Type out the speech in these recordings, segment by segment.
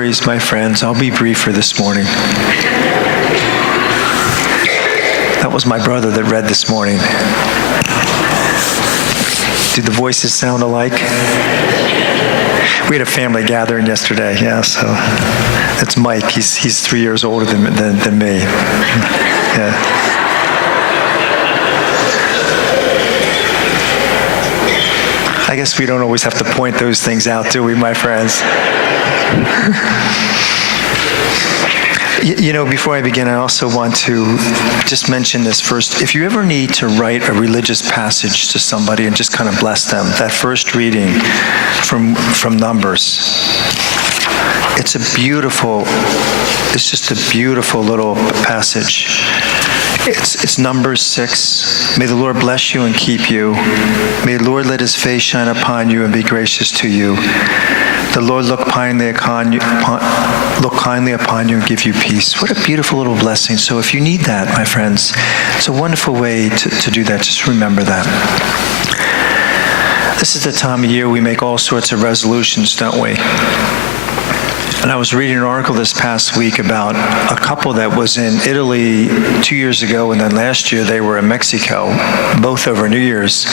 worries, my friends. I'll be briefer this morning. That was my brother that read this morning. Do the voices sound alike? We had a family gathering yesterday, yeah, so that's Mike. He's 3 years older than me. Yeah. I guess we don't always have to point those things out, do we, my friends? You know, before I begin, I also want to just mention this first. If you ever need to write a religious passage to somebody and just kind of bless them, that first reading from Numbers, it's just a beautiful little passage. It's Numbers 6. May the Lord bless you and keep you. May the Lord let his face shine upon you and be gracious to you. The Lord look kindly upon you and give you peace. What a beautiful little blessing. So if you need that, my friends, it's a wonderful way to do that. Just remember that. This is the time of year we make all sorts of resolutions, don't we? And I was reading an article this past week about a couple that was in Italy 2 years ago, and then last year they were in Mexico, both over New Year's.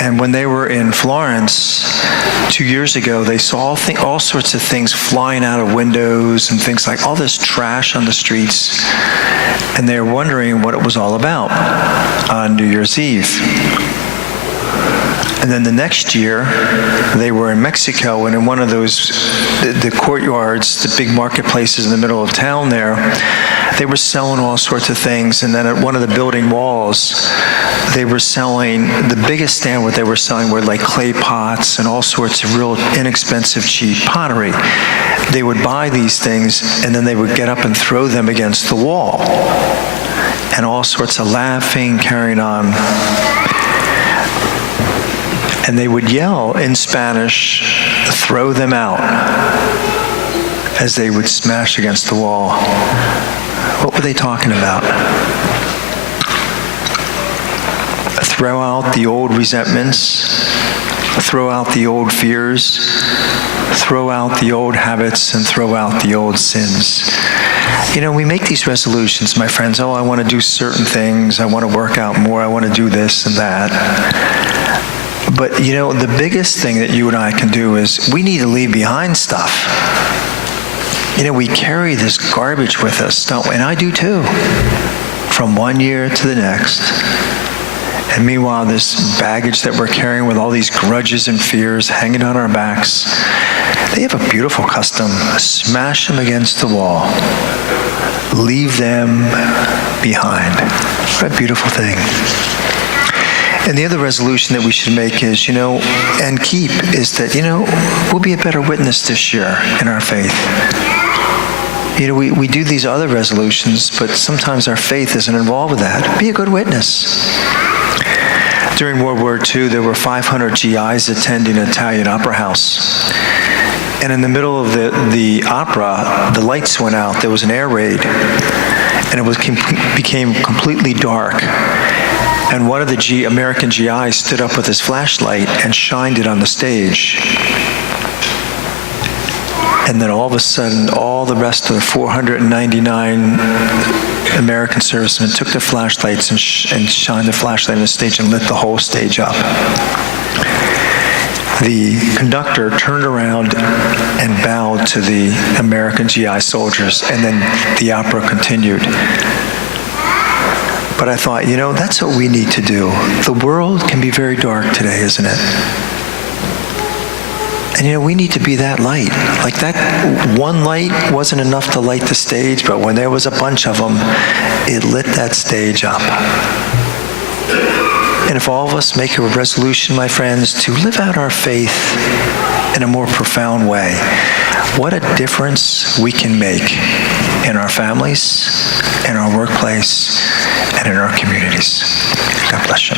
And when they were in Florence 2 years ago, they saw all sorts of things flying out of windows and things like all this trash on the streets. And they were wondering what it was all about on New Year's Eve. And then the next year, they were in Mexico, and in one of those, the courtyards, the big marketplaces in the middle of town there, they were selling all sorts of things. And then at one of the building walls, they were selling, the biggest stand what they were selling were like clay pots and all sorts of real inexpensive, cheap pottery. They would buy these things, and then they would get up and throw them against the wall. And all sorts of laughing, carrying on. And they would yell in Spanish, "Throw them out," as they would smash against the wall. What were they talking about? Throw out the old resentments, throw out the old fears, throw out the old habits, and throw out the old sins. You know, we make these resolutions, my friends. Oh, I want to do certain things. I want to work out more. I want to do this and that. But, you know, the biggest thing that you and I can do is we need to leave behind stuff. You know, we carry this garbage with us, don't we? And I do too, from one year to the next. And meanwhile, this baggage that we're carrying with all these grudges and fears hanging on our backs, they have a beautiful custom. Smash them against the wall. Leave them behind. What a beautiful thing. And the other resolution that we should make is, you know, and keep, is that, you know, we'll be a better witness this year in our faith. You know, we do these other resolutions, but sometimes our faith isn't involved with that. Be a good witness. During World War II, there were 500 GIs attending an Italian opera house. And in the middle of the opera, the lights went out. There was an air raid. And it became completely dark. And one of the American GIs stood up with his flashlight and shined it on the stage. And then all of a sudden, all the rest of the 499 American servicemen took their flashlights and shined the flashlight on the stage and lit the whole stage up. The conductor turned around and bowed to the American GI soldiers, and then the opera continued. But I thought, you know, that's what we need to do. The world can be very dark today, isn't it? And you know, we need to be that light. Like that one light wasn't enough to light the stage, but when there was a bunch of them, it lit that stage up. And if all of us make a resolution, my friends, to live out our faith in a more profound way, what a difference we can make in our families, in our workplace, and in our communities. God bless you.